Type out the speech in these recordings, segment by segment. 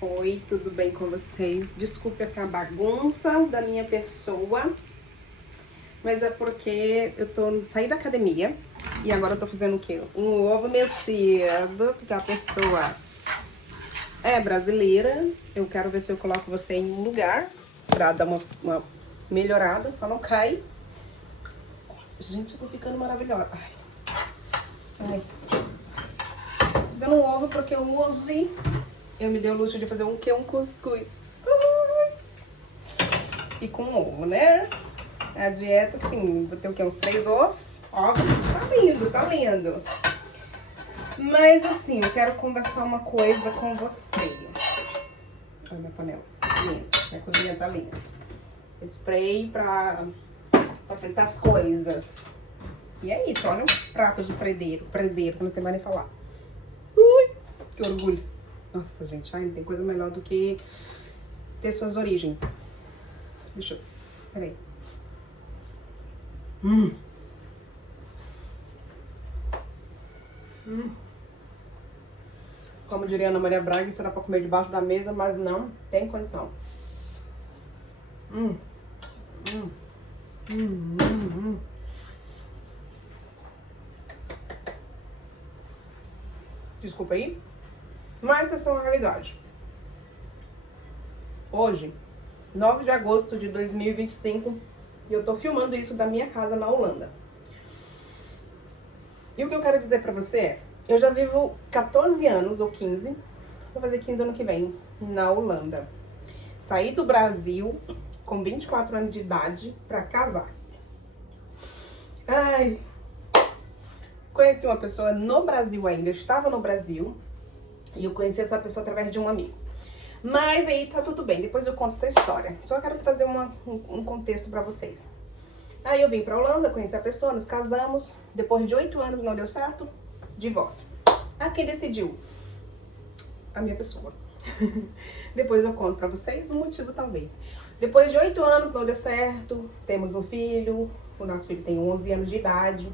Oi, tudo bem com vocês? Desculpe essa bagunça da minha pessoa, mas é porque saí da academia e agora eu tô fazendo o quê? Um ovo mexido, porque a pessoa é brasileira. Eu quero ver se eu coloco você em um lugar pra dar uma melhorada, só não cai. Gente, eu tô ficando maravilhosa. Ai. Fazendo um ovo porque hoje eu me dei o luxo de fazer um cuscuz. E com ovo, né? A dieta, assim, vou ter o quê? Uns 3 ovos. Tá lindo, tá lindo. Mas, assim, eu quero conversar uma coisa com você. Olha minha panela. Minha cozinha tá linda. Spray pra fritar as coisas. E é isso, olha um prato de predeiro, que não sei mais nem falar. Ui, que orgulho. Nossa, gente, ai, não tem coisa melhor do que ter suas origens. Deixa eu... Peraí. Como diria Ana Maria Braga, isso era pra comer debaixo da mesa, mas não tem condição. Desculpa aí. Mas essa é uma realidade. Hoje, 9 de agosto de 2025, e eu tô filmando isso da minha casa na Holanda. E o que eu quero dizer pra você é, eu já vivo 14 anos, ou 15, vou fazer 15 ano que vem, na Holanda. Saí do Brasil com 24 anos de idade pra casar. Ai, conheci uma pessoa no Brasil ainda, eu estava no Brasil, e eu conheci essa pessoa através de um amigo. Mas aí tá tudo bem, depois eu conto essa história. Só quero trazer um contexto pra vocês. Aí eu vim pra Holanda, conheci a pessoa, nos casamos. Depois de 8 anos não deu certo, divórcio. Ah, quem decidiu? A minha pessoa. Depois eu conto pra vocês o motivo, talvez. Depois de 8 anos não deu certo, temos um filho. O nosso filho tem 11 anos de idade.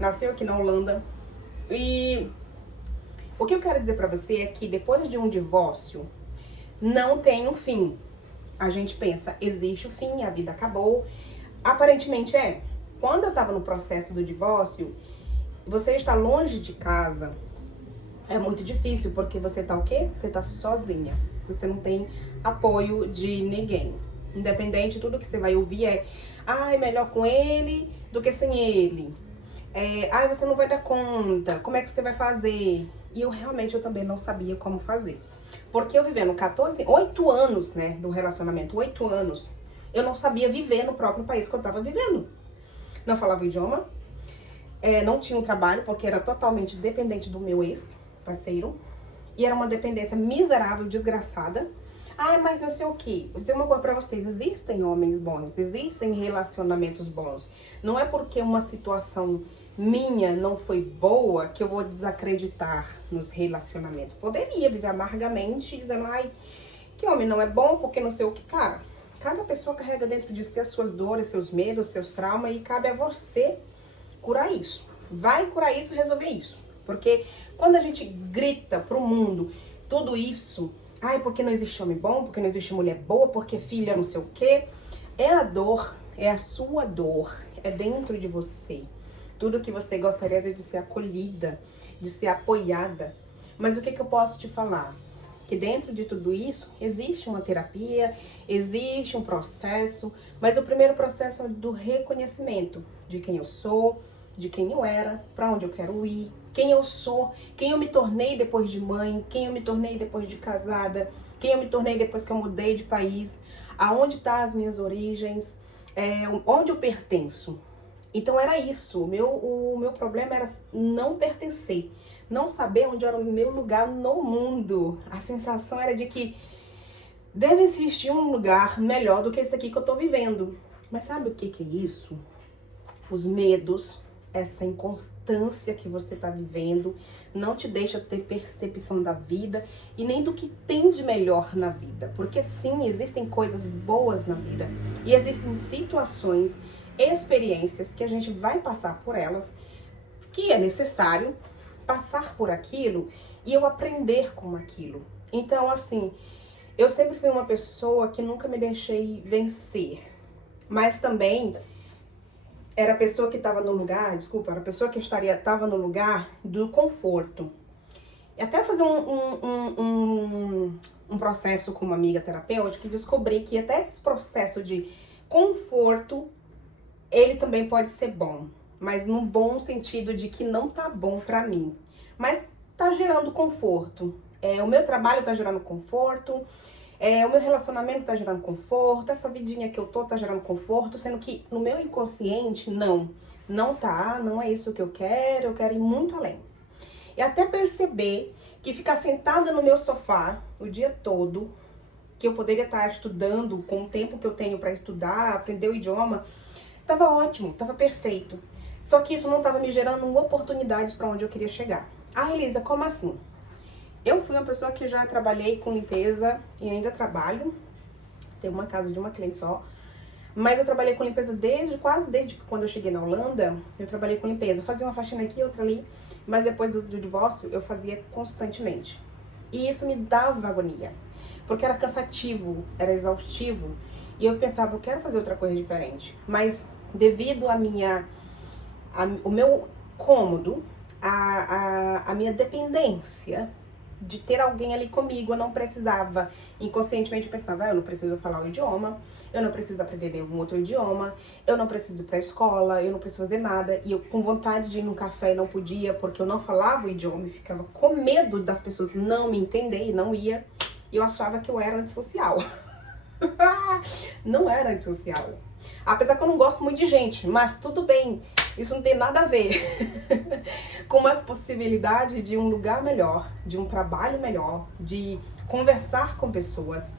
Nasceu aqui na Holanda. E o que eu quero dizer pra você é que depois de um divórcio, não tem um fim. A gente pensa, existe o fim, a vida acabou. Aparentemente é. Quando eu tava no processo do divórcio, você está longe de casa, é muito difícil, porque você tá o quê? Você tá sozinha. Você não tem apoio de ninguém. Independente, tudo que você vai ouvir é, ai, melhor com ele do que sem ele. Ai, você não vai dar conta, como é que você vai fazer? E eu também não sabia como fazer. Porque eu vivendo 8 anos, né, do relacionamento, 8 anos, eu não sabia viver no próprio país que eu tava vivendo. Não falava o idioma, não tinha um trabalho, porque era totalmente dependente do meu ex-parceiro. E era uma dependência miserável, desgraçada. Ah, mas não sei o quê. Vou dizer uma coisa pra vocês, existem homens bons, existem relacionamentos bons. Não é porque uma situação minha não foi boa que eu vou desacreditar nos relacionamentos. Poderia viver amargamente dizendo, ai, que homem não é bom porque não sei o que. Cara, cada pessoa carrega dentro de si as suas dores, seus medos, seus traumas, e cabe a você curar isso. Vai curar isso, resolver isso. Porque quando a gente grita pro mundo tudo isso, ai, porque não existe homem bom, porque não existe mulher boa, porque filha não sei o quê, é a dor, é a sua dor, é dentro de você. Tudo que você gostaria de ser acolhida, de ser apoiada. Mas o que eu posso te falar? Que dentro de tudo isso, existe uma terapia, existe um processo, mas o primeiro processo é do reconhecimento de quem eu sou, de quem eu era, para onde eu quero ir, quem eu sou, quem eu me tornei depois de mãe, quem eu me tornei depois de casada, quem eu me tornei depois que eu mudei de país, aonde estão as minhas origens, onde eu pertenço. Então era isso, o meu problema era não pertencer, não saber onde era o meu lugar no mundo. A sensação era de que deve existir um lugar melhor do que esse aqui que eu tô vivendo. Mas sabe o que é isso? Os medos, essa inconstância que você tá vivendo, não te deixa ter percepção da vida e nem do que tem de melhor na vida. Porque sim, existem coisas boas na vida e existem situações, experiências que a gente vai passar por elas, que é necessário passar por aquilo e eu aprender com aquilo. Então, assim, eu sempre fui uma pessoa que nunca me deixei vencer. Mas também era a pessoa que estava no lugar, desculpa, era a pessoa que estava no lugar do conforto. E até fazer um processo com uma amiga terapeuta que descobri que até esse processo de conforto, ele também pode ser bom. Mas no bom sentido de que não tá bom pra mim. Mas tá gerando conforto. O meu trabalho tá gerando conforto. O meu relacionamento tá gerando conforto. Essa vidinha que eu tô tá gerando conforto. Sendo que no meu inconsciente, não tá. Não é isso que eu quero ir muito além. E até perceber que ficar sentada no meu sofá o dia todo, que eu poderia estar estudando com o tempo que eu tenho para estudar, aprender o idioma, tava ótimo, tava perfeito. Só que isso não tava me gerando oportunidades para onde eu queria chegar. Ah, Elisa, como assim? Eu fui uma pessoa que já trabalhei com limpeza e ainda trabalho. Tem uma casa de uma cliente só. Mas eu trabalhei com limpeza quase desde quando eu cheguei na Holanda. Eu trabalhei com limpeza. Fazia uma faxina aqui, outra ali. Mas depois do divórcio, eu fazia constantemente. E isso me dava agonia. Porque era cansativo, era exaustivo. E eu pensava, eu quero fazer outra coisa diferente. Mas devido o meu cômodo, a minha dependência de ter alguém ali comigo, eu não precisava. Inconscientemente eu pensava, eu não preciso falar o idioma, eu não preciso aprender nenhum outro idioma, eu não preciso ir pra escola, eu não preciso fazer nada. E eu com vontade de ir num café não podia, porque eu não falava o idioma e ficava com medo das pessoas não me entenderem e não ia. E eu achava que eu era antissocial. Não era antissocial. Apesar que eu não gosto muito de gente, mas tudo bem. Isso não tem nada a ver com as possibilidades de um lugar melhor, de um trabalho melhor, de conversar com pessoas,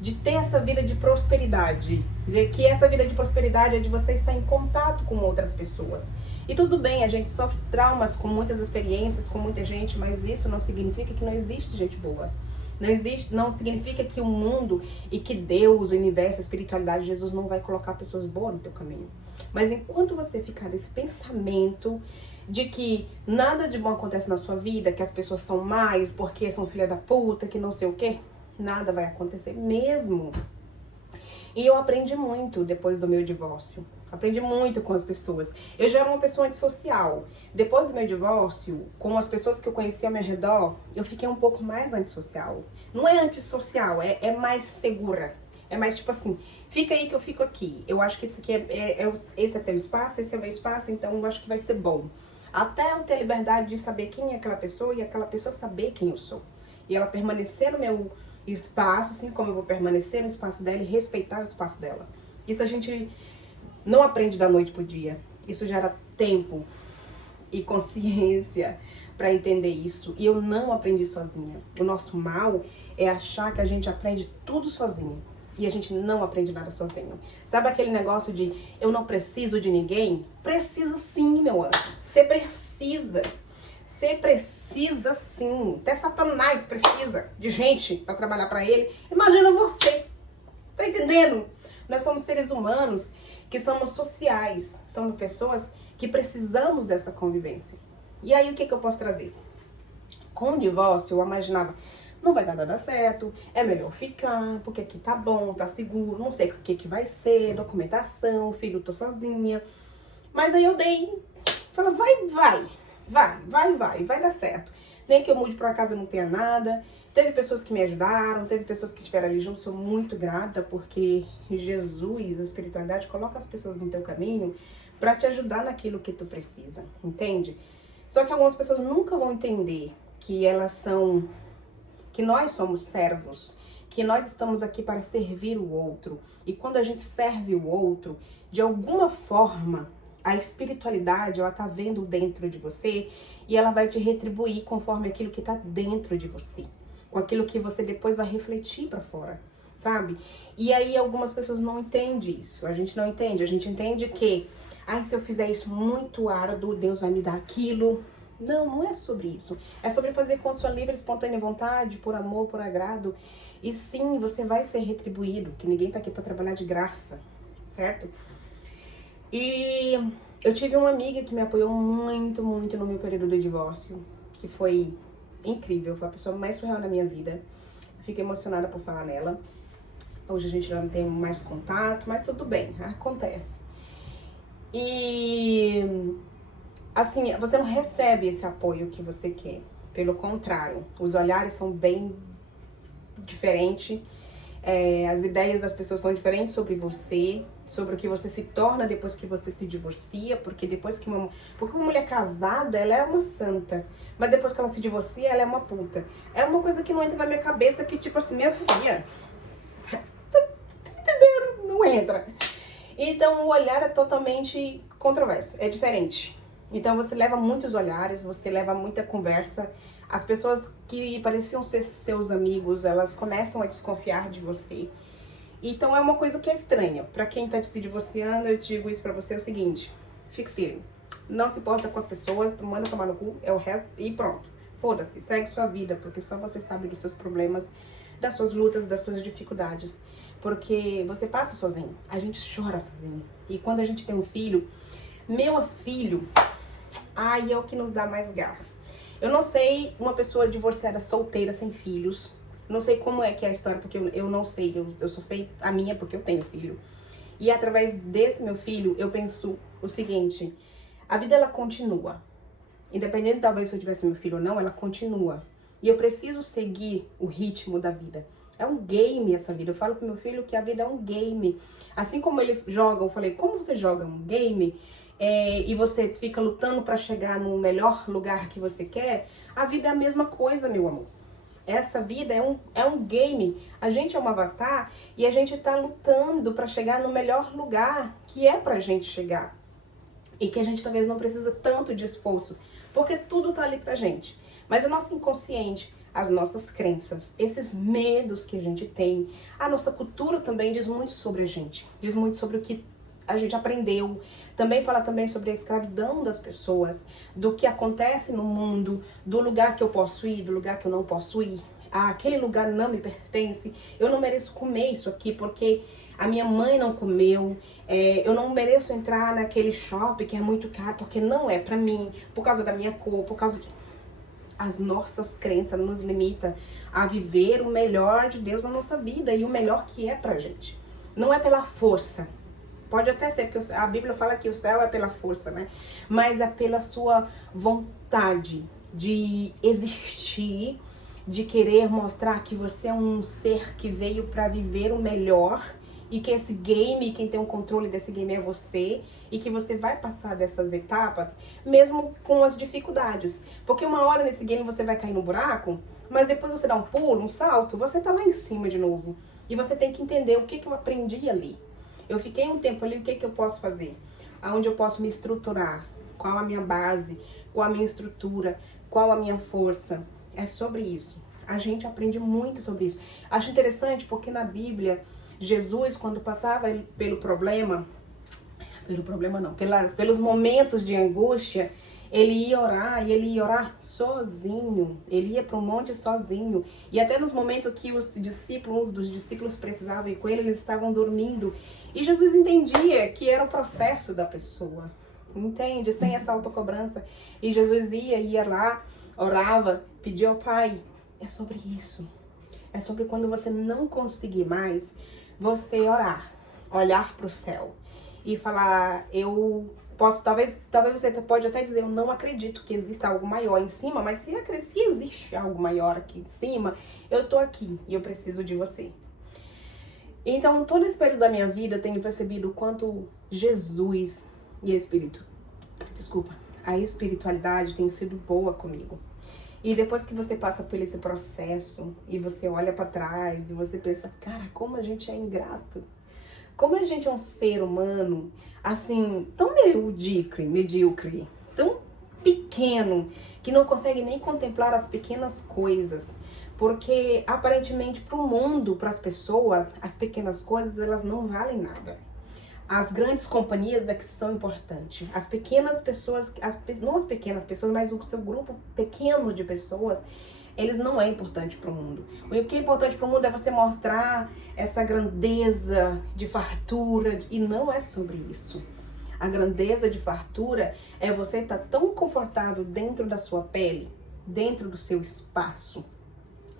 de ter essa vida de prosperidade. De que essa vida de prosperidade é de você estar em contato com outras pessoas. E tudo bem, a gente sofre traumas com muitas experiências, com muita gente, mas isso não significa que não existe gente boa. Não significa que o mundo e que Deus, o universo, a espiritualidade, Jesus não vai colocar pessoas boas no teu caminho. Mas enquanto você ficar nesse pensamento de que nada de bom acontece na sua vida, que as pessoas são mais porque são filha da puta, que não sei o quê, nada vai acontecer mesmo. E eu aprendi muito depois do meu divórcio. Aprendi muito com as pessoas. Eu já era uma pessoa antissocial. Depois do meu divórcio, com as pessoas que eu conhecia ao meu redor, eu fiquei um pouco mais antissocial. Não é antissocial, é mais segura. É mais tipo assim, fica aí que eu fico aqui. Eu acho que esse aqui esse é teu espaço, esse é meu espaço, então eu acho que vai ser bom. Até eu ter liberdade de saber quem é aquela pessoa e aquela pessoa saber quem eu sou. E ela permanecer no meu espaço, assim como eu vou permanecer no espaço dela e respeitar o espaço dela. Isso a gente não aprende da noite pro dia. Isso gera tempo e consciência para entender isso. E eu não aprendi sozinha. O nosso mal é achar que a gente aprende tudo sozinho. E a gente não aprende nada sozinho. Sabe aquele negócio de eu não preciso de ninguém? Precisa sim, meu anjo. Você precisa. Você precisa sim. Até Satanás precisa de gente para trabalhar para ele. Imagina você. Tá entendendo? Nós somos seres humanos que somos sociais. Somos pessoas que precisamos dessa convivência. E aí o que eu posso trazer? Com o divórcio eu imaginava, não vai dar certo, é melhor ficar, porque aqui tá bom, tá seguro, não sei o que vai ser, documentação, filho, tô sozinha. Mas aí eu falei, vai dar certo. Nem que eu mude pra casa não tenha nada. Teve pessoas que me ajudaram, teve pessoas que estiveram ali junto, sou muito grata, porque Jesus, a espiritualidade, coloca as pessoas no teu caminho pra te ajudar naquilo que tu precisa, entende? Só que algumas pessoas nunca vão entender que nós somos servos, que nós estamos aqui para servir o outro. E quando a gente serve o outro, de alguma forma, a espiritualidade, ela tá vendo dentro de você e ela vai te retribuir conforme aquilo que tá dentro de você. Com aquilo que você depois vai refletir para fora, sabe? E aí algumas pessoas não entendem isso. A gente não entende. A gente entende que, se eu fizer isso muito árduo, Deus vai me dar aquilo. Não é sobre isso. É sobre fazer com sua livre, espontânea vontade, por amor, por agrado. E sim, você vai ser retribuído, que ninguém tá aqui para trabalhar de graça, certo? E eu tive uma amiga que me apoiou muito, muito no meu período de divórcio, que foi incrível, foi a pessoa mais surreal na minha vida. fico emocionada por falar nela. Hoje a gente já não tem mais contato, mas tudo bem, acontece. E, assim, você não recebe esse apoio que você quer. Pelo contrário, os olhares são bem diferentes. As ideias das pessoas são diferentes sobre você, sobre o que você se torna depois que você se divorcia, porque porque uma mulher casada, ela é uma santa, mas depois que ela se divorcia, ela é uma puta. É uma coisa que não entra na minha cabeça, que tipo assim, minha filha, tá entendendo? Não entra. Então o olhar é totalmente controverso, é diferente. Então você leva muitos olhares, você leva muita conversa. As pessoas que pareciam ser seus amigos, elas começam a desconfiar de você. Então é uma coisa que é estranha. Pra quem tá se divorciando, eu digo isso pra você, é o seguinte: fique firme. Não se importa com as pessoas, manda tomar no cu, é o resto e pronto. Foda-se, segue sua vida, porque só você sabe dos seus problemas, das suas lutas, das suas dificuldades. Porque você passa sozinho, a gente chora sozinho. E quando a gente tem um filho, meu filho, ai, é o que nos dá mais garra. Eu não sei uma pessoa divorciada, solteira, sem filhos. Não sei como é que é a história, porque eu não sei. Eu só sei a minha, porque eu tenho filho. E através desse meu filho, eu penso o seguinte: a vida, ela continua. Independente, talvez, se eu tivesse meu filho ou não, ela continua. E eu preciso seguir o ritmo da vida. É um game essa vida. Eu falo pro meu filho que a vida é um game. Assim como ele joga, eu falei, como você joga um game... e você fica lutando para chegar no melhor lugar que você quer, a vida é a mesma coisa, meu amor. Essa vida é um game. A gente é um avatar e a gente tá lutando para chegar no melhor lugar que é pra gente chegar. E que a gente talvez não precisa tanto de esforço, porque tudo tá ali pra gente. Mas o nosso inconsciente, as nossas crenças, esses medos que a gente tem, a nossa cultura também diz muito sobre a gente. Diz muito sobre o que a gente aprendeu. Também fala também sobre a escravidão das pessoas, do que acontece no mundo, do lugar que eu posso ir, do lugar que eu não posso ir. Aquele lugar não me pertence, eu não mereço comer isso aqui porque a minha mãe não comeu, eu não mereço entrar naquele shopping que é muito caro porque não é pra mim, por causa da minha cor, por causa de... As nossas crenças nos limitam a viver o melhor de Deus na nossa vida e o melhor que é pra gente. Não é pela força. Pode até ser, porque a Bíblia fala que o céu é pela força, né? Mas é pela sua vontade de existir, de querer mostrar que você é um ser que veio para viver o melhor e que esse game, quem tem o controle desse game é você e que você vai passar dessas etapas mesmo com as dificuldades. Porque uma hora nesse game você vai cair no buraco, mas depois você dá um pulo, um salto, você tá lá em cima de novo. E você tem que entender o que eu aprendi ali. Eu fiquei um tempo ali, o que eu posso fazer? Aonde eu posso me estruturar? Qual a minha base? Qual a minha estrutura? Qual a minha força? É sobre isso. A gente aprende muito sobre isso. Acho interessante porque na Bíblia, Jesus, quando passava pelos momentos de angústia, ele ia orar e ele ia orar sozinho. Ele ia para um monte sozinho. E até nos momentos que os dos discípulos precisavam ir com ele, eles estavam dormindo. E Jesus entendia que era o processo da pessoa. Entende? Sem essa autocobrança. E Jesus ia lá, orava, pedia ao Pai. É sobre isso. É sobre quando você não conseguir mais, você orar. Olhar para o céu. E falar, eu posso, talvez você pode até dizer, eu não acredito que exista algo maior em cima, mas se existe algo maior aqui em cima, eu tô aqui e eu preciso de você. Então, todo esse período da minha vida, eu tenho percebido o quanto Jesus e a espiritualidade tem sido boa comigo. E depois que você passa por esse processo e você olha pra trás e você pensa, cara, como a gente é ingrato. Como a gente é um ser humano, assim, tão medíocre, tão pequeno, que não consegue nem contemplar as pequenas coisas. Porque, aparentemente, para o mundo, para as pessoas, as pequenas coisas, elas não valem nada. As grandes companhias é que são importantes. As pequenas pessoas, não as pequenas pessoas, mas o seu grupo pequeno de pessoas, eles não é importante para o mundo. O que é importante para o mundo é você mostrar essa grandeza de fartura, e não é sobre isso. A grandeza de fartura é você estar tão confortável dentro da sua pele, dentro do seu espaço,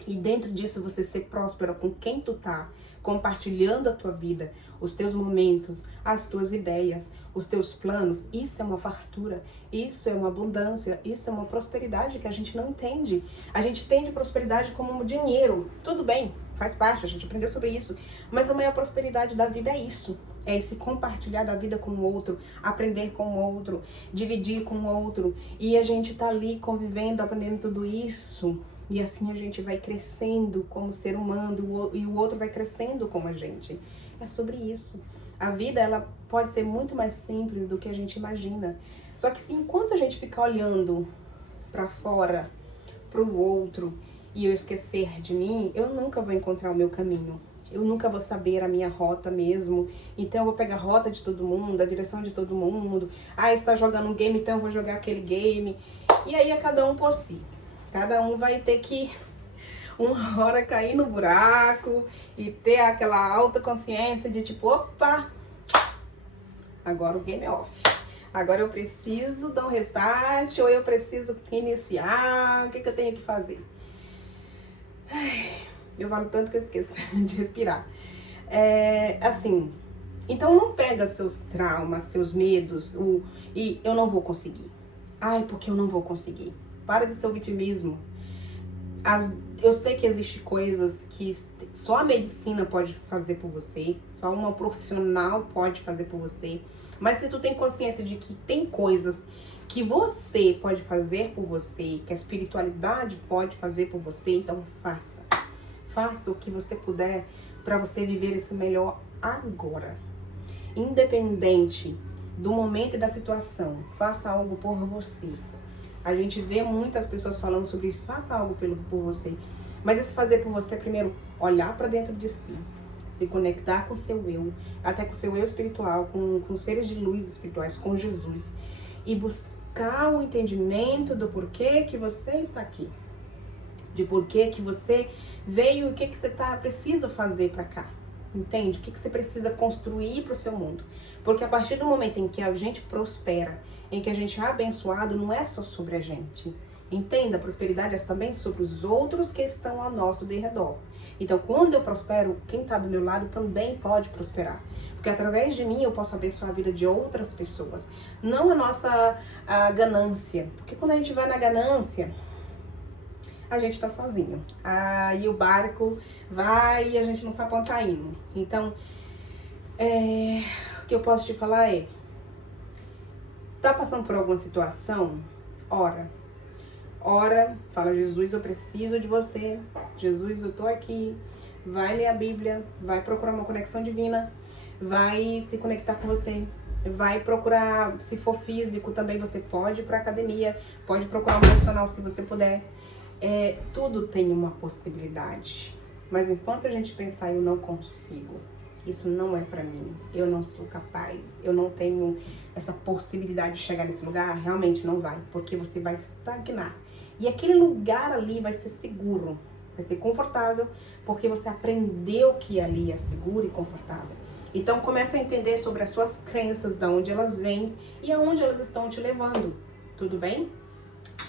E dentro disso você ser próspera com quem tu tá, compartilhando a tua vida, os teus momentos, as tuas ideias, os teus planos, isso é uma fartura, isso é uma abundância, isso é uma prosperidade que a gente não entende. A gente entende prosperidade como dinheiro, tudo bem, faz parte, a gente aprendeu sobre isso, mas a maior prosperidade da vida é isso. É esse compartilhar da vida com o outro, aprender com o outro, dividir com o outro. E a gente tá ali convivendo, aprendendo tudo isso. E assim a gente vai crescendo como ser humano e o outro vai crescendo como a gente. É sobre isso. A vida, ela pode ser muito mais simples do que a gente imagina. Só que enquanto a gente ficar olhando para fora, para o outro, e eu esquecer de mim, eu nunca vou encontrar o meu caminho. Eu nunca vou saber a minha rota mesmo. Então eu vou pegar a rota de todo mundo, a direção de todo mundo. Ah, está jogando um game, então eu vou jogar aquele game. E aí é cada um por si. Cada um vai ter que, uma hora, cair no buraco e ter aquela alta consciência de tipo, opa, agora o game é off. Agora eu preciso dar um restart ou eu preciso iniciar, o que eu tenho que fazer? Eu falo tanto que eu esqueço de respirar. Assim, então não pega seus traumas, seus medos e eu não vou conseguir. Ai, porque eu não vou conseguir. Para de ser o vitimismo. Eu sei que existem coisas que só a medicina pode fazer por você, só uma profissional pode fazer por você. Mas se tu tem consciência de que tem coisas que você pode fazer por você, que a espiritualidade pode fazer por você, então faça. Faça o que você puder para você viver esse melhor agora. Independente do momento e da situação, faça algo por você. A gente vê muitas pessoas falando sobre isso, faça algo por você. Mas esse fazer por você é primeiro olhar para dentro de si, se conectar com o seu eu, até com o seu eu espiritual, com seres de luz espirituais, com Jesus. E buscar o entendimento do porquê que você está aqui. De porquê que você veio e o que você precisa fazer para cá. Entende? O que você precisa construir para o seu mundo. Porque a partir do momento em que a gente prospera, em que a gente é abençoado, não é só sobre a gente. Entenda, a prosperidade é também sobre os outros que estão ao nosso derredor. Então, quando eu prospero, quem está do meu lado também pode prosperar. Porque através de mim eu posso abençoar a vida de outras pessoas. Não a ganância. Porque quando a gente vai na ganância, a gente tá sozinho. Aí o barco vai e a gente não sabe onde tá indo. Então, o que eu posso te falar é, tá passando por alguma situação? Ora, fala, Jesus, eu preciso de você. Jesus, eu tô aqui. Vai ler a Bíblia, vai procurar uma conexão divina, vai se conectar com você. Vai procurar, se for físico também, você pode ir pra academia, pode procurar um profissional se você puder. Tudo tem uma possibilidade. Mas enquanto a gente pensar, eu não consigo, isso não é pra mim, eu não sou capaz, eu não tenho essa possibilidade de chegar nesse lugar, realmente não vai, porque você vai estagnar. E aquele lugar ali vai ser seguro, vai ser confortável, porque você aprendeu que ali é seguro e confortável. Então comece a entender sobre as suas crenças, de onde elas vêm e aonde elas estão te levando, tudo bem?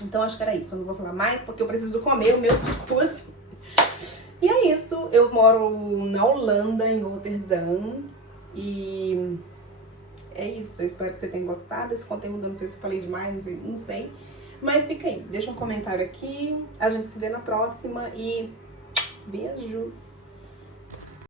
Então acho que era isso, eu não vou falar mais porque eu preciso comer o meu cuscuz. E é isso, eu moro na Holanda, em Rotterdam, e é isso, eu espero que você tenha gostado desse conteúdo, não sei se eu falei demais, não sei. Mas fica aí, deixa um comentário aqui, a gente se vê na próxima e beijo!